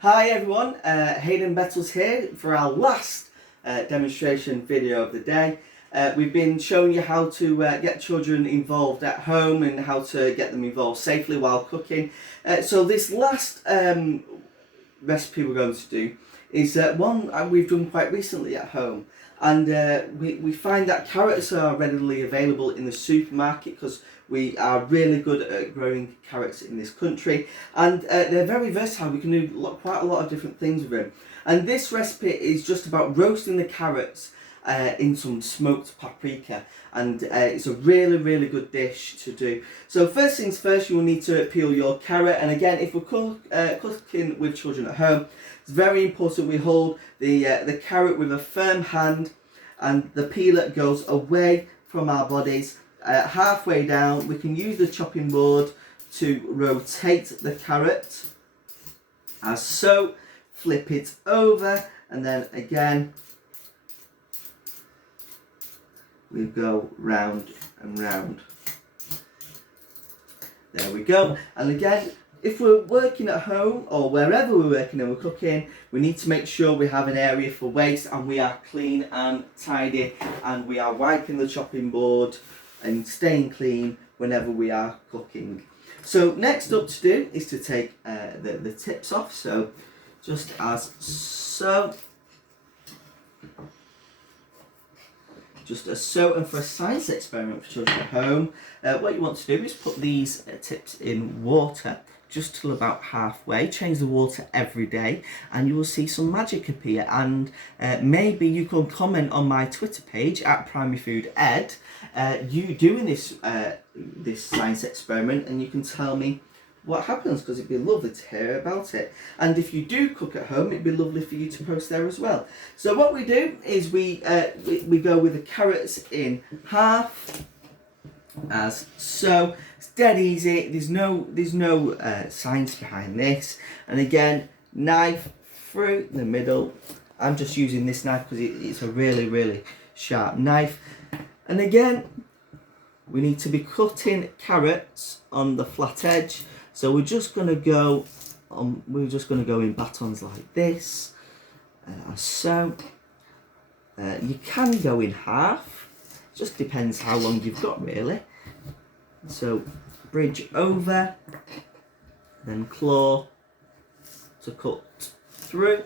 Hi everyone, Haydn Bettles here for our last demonstration video of the day. We've been showing you how to get children involved at home and how to get them involved safely while cooking. So this last recipe we're going to do is one we've done quite recently at home, and we find that carrots are readily available in the supermarket because we are really good at growing carrots in this country, and they're very versatile. We can do quite a lot of different things with them, and this recipe is just about roasting the carrots in some smoked paprika, and it's a really good dish to do. So first things first, you will need to peel your carrot, and again, if we're cooking with children at home, it's very important we hold the carrot with a firm hand and the peeler goes away from our bodies. Halfway down, we can use the chopping board to rotate the carrot as so, flip it over, and then again we go round and round. There we go. And again, if we're working at home or wherever we're working and we're cooking, we need to make sure we have an area for waste and we are clean and tidy, and we are wiping the chopping board and staying clean whenever we are cooking. So next up to do is to take the tips off, so just as so. Just as so. And for a science experiment for children at home, what you want to do is put these tips in water just till about halfway. Change the water every day and you will see some magic appear, and maybe you can comment on my Twitter page at Primary Food Ed, you doing this this science experiment, and you can tell me what happens, because it'd be lovely to hear about it. And if you do cook at home, it'd be lovely for you to post there as well. So what we do is we go with the carrots in half as so. It's dead easy. There's no science behind this. And again, knife through the middle. I'm just using this knife because it's a really sharp knife. And again, we need to be cutting carrots on the flat edge. So we're just going to go in batons like this, as so. You can go in half. Just depends how long you've got, really. So bridge over, then claw to cut through,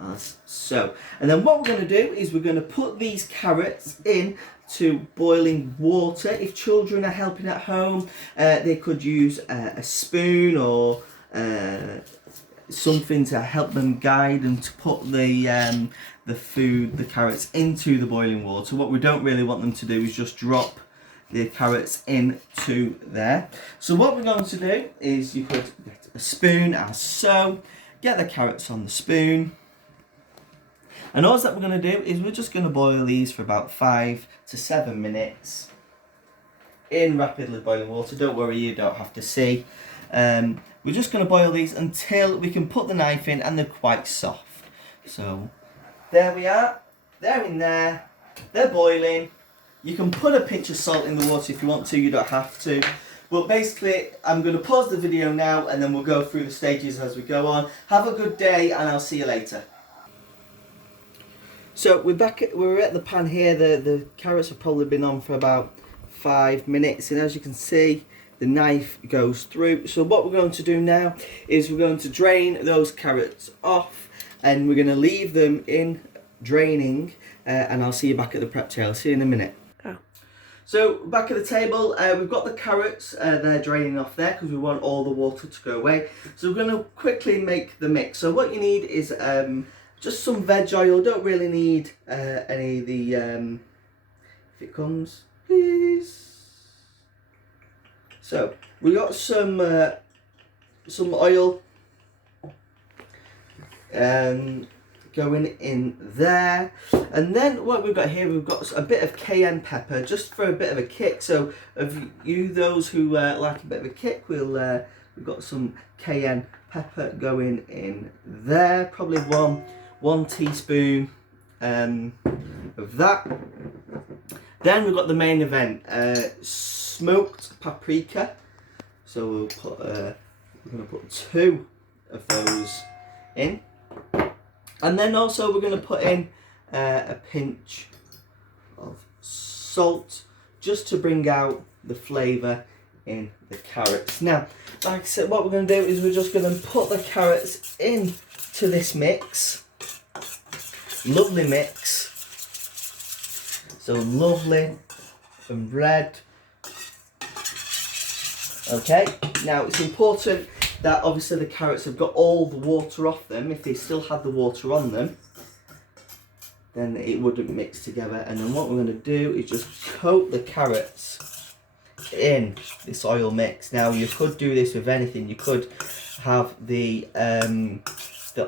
as so. And then what we're going to do is we're going to put these carrots in to boiling water. If children are helping at home, they could use a spoon or something to help them guide and to put the carrots into the boiling water. What we don't really want them to do is just drop the carrots into there. So what we're going to do is you could get a spoon as so, get the carrots on the spoon. And all that we're going to do is we're just going to boil these for about 5 to 7 minutes in rapidly boiling water. Don't worry, you don't have to see. We're just going to boil these until we can put the knife in and they're quite soft. So there we are. They're in there. They're boiling. You can put a pinch of salt in the water if you want to. You don't have to. But basically, I'm going to pause the video now and then we'll go through the stages as we go on. Have a good day and I'll see you later. So we're at the pan here. The carrots have probably been on for about 5 minutes, and as you can see, the knife goes through. So what we're going to do now is we're going to drain those carrots off, and we're going to leave them in draining, and I'll see you back at the prep table. I'll see you in a minute. Oh. So back at the table, we've got the carrots, they're draining off there because we want all the water to go away. So we're going to quickly make the mix. So what you need is just some veg oil. Don't really need any of the, if it comes, please. So we got some oil going in there, and then what we've got here, we've got a bit of cayenne pepper just for a bit of a kick. So of you those who like a bit of a kick, we've got some cayenne pepper going in there, probably one teaspoon of that. Then we've got the main event, smoked paprika. So we'll put we're going to put 2 of those in, and then also we're going to put in a pinch of salt just to bring out the flavour in the carrots. Now, like I said, what we're going to do is we're just going to put the carrots in to this mix. Lovely mix. So lovely and red. Okay, now it's important that obviously the carrots have got all the water off them. If they still had the water on them, then it wouldn't mix together. And then what we're going to do is just coat the carrots in this oil mix. Now you could do this with anything. You could have the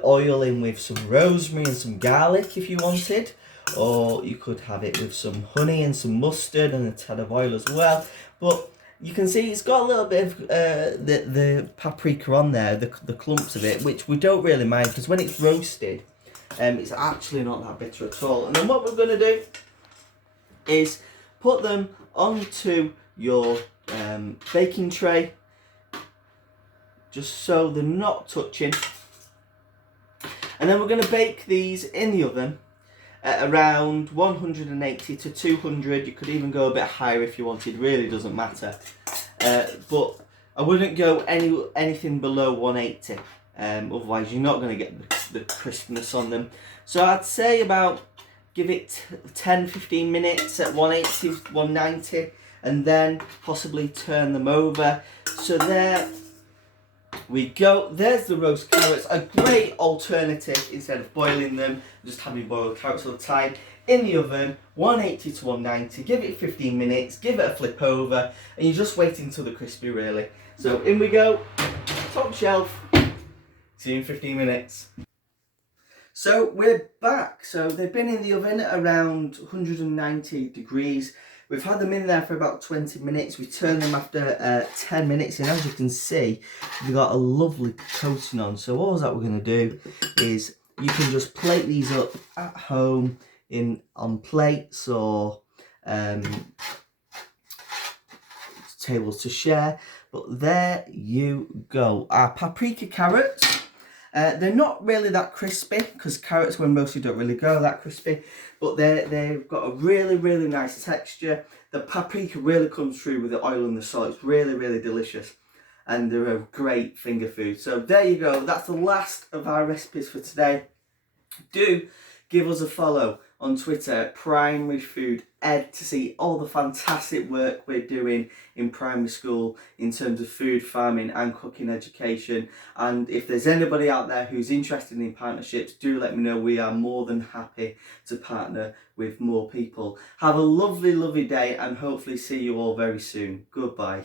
oil in with some rosemary and some garlic if you wanted, or you could have it with some honey and some mustard and a tad of oil as well. But you can see it's got a little bit of the paprika on there, the clumps of it, which we don't really mind because when it's roasted, it's actually not that bitter at all. And then what we're going to do is put them onto your baking tray, just so they're not touching. And then we're going to bake these in the oven at around 180 to 200. You could even go a bit higher if you wanted, really doesn't matter. But I wouldn't go anything below 180. Otherwise you're not going to get the crispness on them. So I'd say give it 10-15 minutes at 180, 190, and then possibly turn them over. So there we go. There's the roast carrots, a great alternative instead of boiling them, just having boiled carrots all the time. In the oven, 180 to 190, give it 15 minutes, give it a flip over, and you're just waiting until they're crispy really. So in we go, top shelf, see you in 15 minutes. So we're back. So they've been in the oven at around 190 degrees. We've had them in there for about 20 minutes. We turned them after 10 minutes, and as you can see, they've got a lovely coating on. So all that we're going to do is you can just plate these up at home on plates or tables to share. But there you go. Our paprika carrots. They're not really that crispy because carrots when roasted don't really go that crispy, but they've got a really, really nice texture. The paprika really comes through with the oil and the salt. It's really, really delicious, and they're a great finger food. So there you go. That's the last of our recipes for today. Do give us a follow on Twitter, Primary Food Ed, to see all the fantastic work we're doing in primary school in terms of food, farming and cooking education. And if there's anybody out there who's interested in partnerships, do let me know. We are more than happy to partner with more people. Have a lovely, lovely day, and hopefully see you all very soon. Goodbye.